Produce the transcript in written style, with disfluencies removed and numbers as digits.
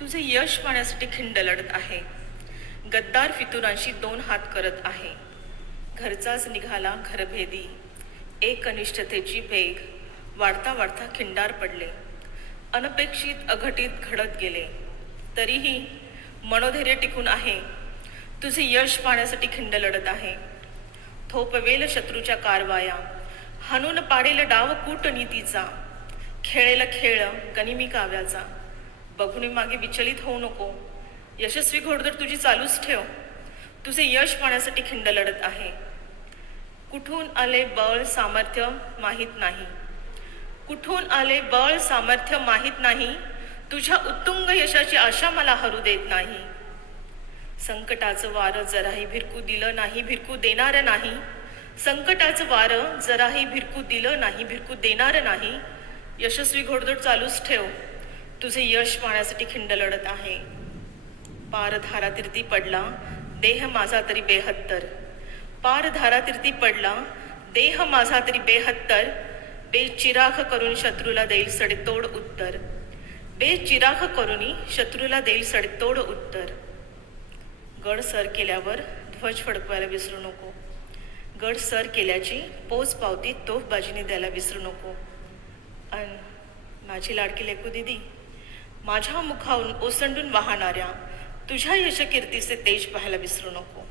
तुझे यश पाहण्यासाठी खिंड लढत आहे. गद्दार फितुरांशी 2 हात करत आहे. घरचाच निघाला घरभेदी, एक अनिष्टतेची भेग. वाढता वाढता खिंडार पडले, अनपेक्षित अघटित घडत गेले. तरीही मनोधैर्य टिकून आहे. तुझे यश पाहण्यासाठी खिंड लढत आहे. थोपवेल शत्रूच्या कारवाया, हाणून पाडेल डाव कूटनीतीचा. खेळेल खेळ गनिमी काव्याचा, बघून मागे विचलित होऊ नको. यशस्वी घोडदौड तुझी चालूच ठेव. तुझे यश पाहण्यासाठी खिंड लढत आहे. कुठून आले बळ सामर्थ्य माहीत नाही, कुठून आले बळ सामर्थ्य माहीत नाही. तुझ्या उत्तुंग यशाची आशा मला हरू देत नाही. संकटाचं वारं जराही भिरकू दिलं नाही, भिरकू देणार नाही. संकटाचं वारं जराही भिरकू दिलं नाही, भिरकू देणार नाही. यशस्वी घोडदौड चालूच ठेव. तुझे यश पाहण्यासाठी खिंड लढत आहे. पारधारा तीर्थी पडला देह माझा तरी बेहत्तर, पारधारा तीर्थी पडला देह माझा तरी बेहत्तर. बेचिराख करून शत्रूला देईल सडेतोड उत्तर, बेचिराख करूनी शत्रूला देईल सडेतोड उत्तर. गड सर केल्यावर ध्वज फडकवायला विसरू नको. गड सर केल्याची पोच पावती तोफबाजीने द्यायला विसरू नको. अन माझी लाडकी लेकू दिदी, माझ्या मुखावरून ओसंडून वाहणाऱ्या तुझ्या यशकीर्तीचे तेज पाहायला विसरू नको.